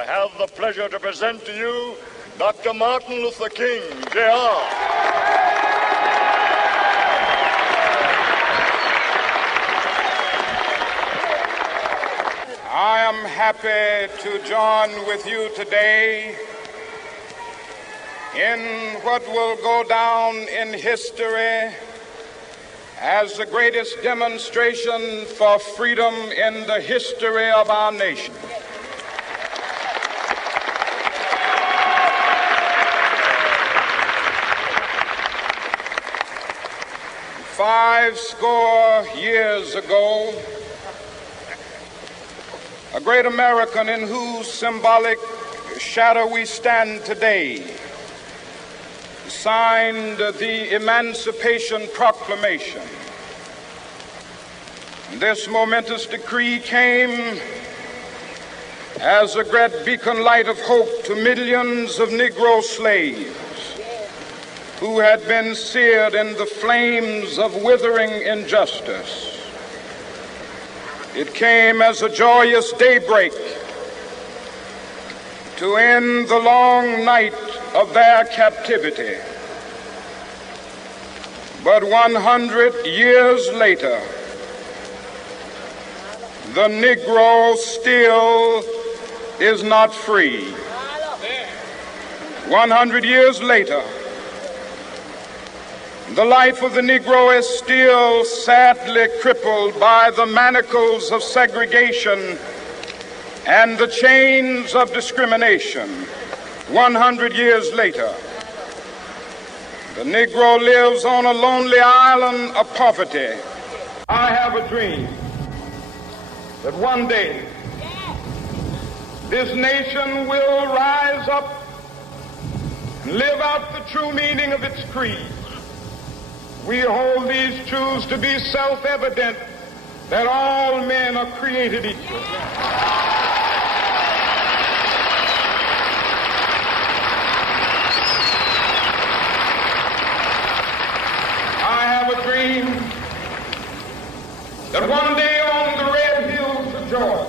I have the pleasure to present to you Dr. Martin Luther King, Jr. I am happy to join with you today in what will go down in history as the greatest demonstration for freedom in the history of our nation. Five score years ago, a great American in whose symbolic shadow we stand today signed the Emancipation Proclamation. This momentous decree came as a great beacon light of hope to millions of Negro slaves who had been seared in the flames of withering injustice. It came as a joyous daybreak to end the long night of their captivity. But 100 years later, the Negro still is not free. 100 years later, the life of the Negro is still sadly crippled by the manacles of segregation and the chains of discrimination. 100 years later, the Negro lives on a lonely island of poverty. I have a dream that one day this nation will rise up and live out the true meaning of its creed. We hold these truths to be self-evident, that all men are created equal. I have a dream that one day on the red hills of Georgia,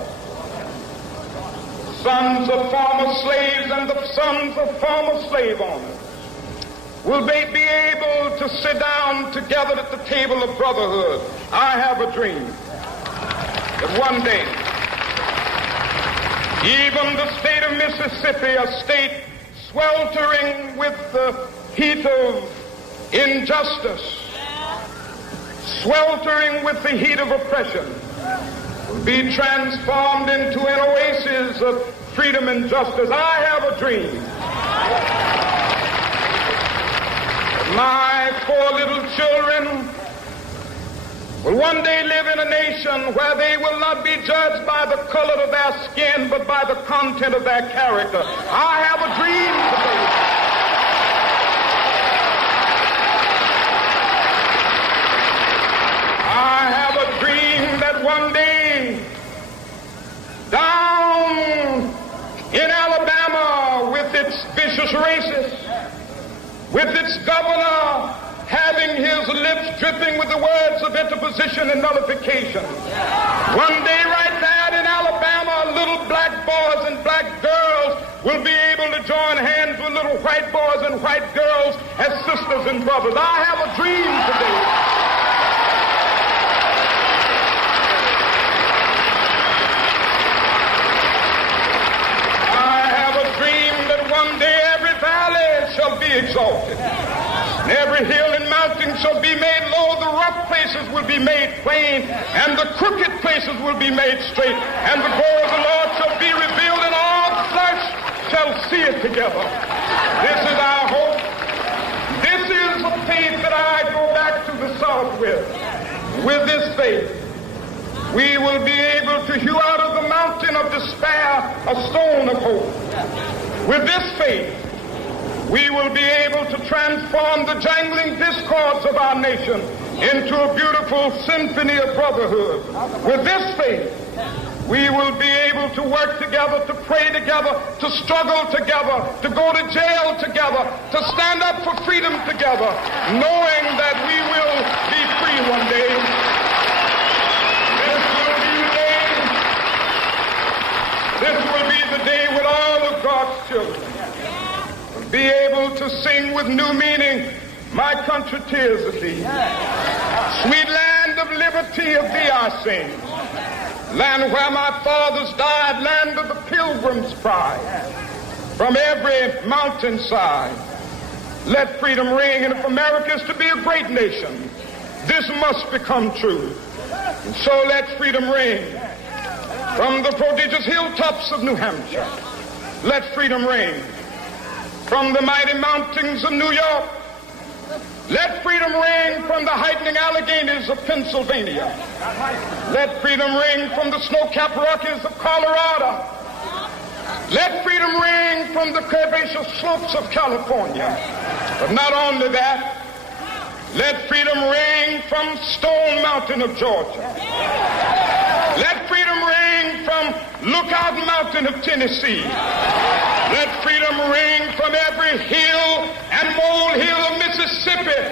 sons of former slaves and the sons of former slave owners will they be able to sit down together at the table of brotherhood. I have a dream that one day, even the state of Mississippi, a state sweltering with the heat of injustice, sweltering with the heat of oppression, will be transformed into an oasis of freedom and justice. I have a dream. My four little children will one day live in a nation where they will not be judged by the color of their skin, but by the content of their character. I have a dream today. I have a dream that one day, down in Alabama with its vicious racists, with its governor having his lips dripping with the words of interposition and nullification. One day right there in Alabama, little black boys and black girls will be able to join hands with little white boys and white girls as sisters and brothers. I have a dream today. I have a dream that one day every valley shall be exalted, and every hill and mountain shall be made low. The rough places will be made plain, and the crooked places will be made straight, and the glory of the Lord shall be revealed, and all flesh shall see it together. This is our hope. This is the faith that I go back to the South with. With this faith, we will be able to hew out of the mountain of despair a stone of hope. With this faith, we will be able to transform the jangling discords of our nation into a beautiful symphony of brotherhood. With this faith, we will be able to work together, to pray together, to struggle together, to go to jail together, to stand up for freedom together, knowing that we will be free one day. This will be the day when all to sing with new meaning, my country, tears of thee. Sweet land of liberty, of thee I sing. Land where my fathers died, land of the pilgrim's pride. From every mountainside, let freedom ring. And if America is to be a great nation, this must become true. And so let freedom ring. From the prodigious hilltops of New Hampshire, let freedom ring. From the mighty mountains of New York, let freedom ring. From the heightening Alleghenies of Pennsylvania, let freedom ring. From the snow-capped Rockies of Colorado, let freedom ring. From the curvaceous slopes of California. But not only that, let freedom ring from Stone Mountain of Georgia. Let freedom ring from Lookout Mountain of Tennessee. Let freedom ring from every hill and molehill of Mississippi,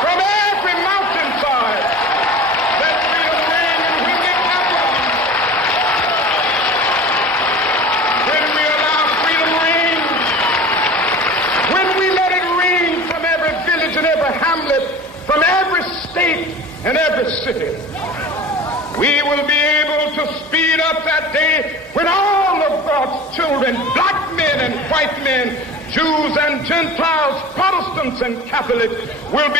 from every mountainside. Let freedom ring, and when it happens, when we allow freedom ring, when we let it ring from every village and every hamlet, from every state and every city, we will be able to speed up that day when all of God's children, black men and white men, Jews and Gentiles, Protestants and Catholics, will be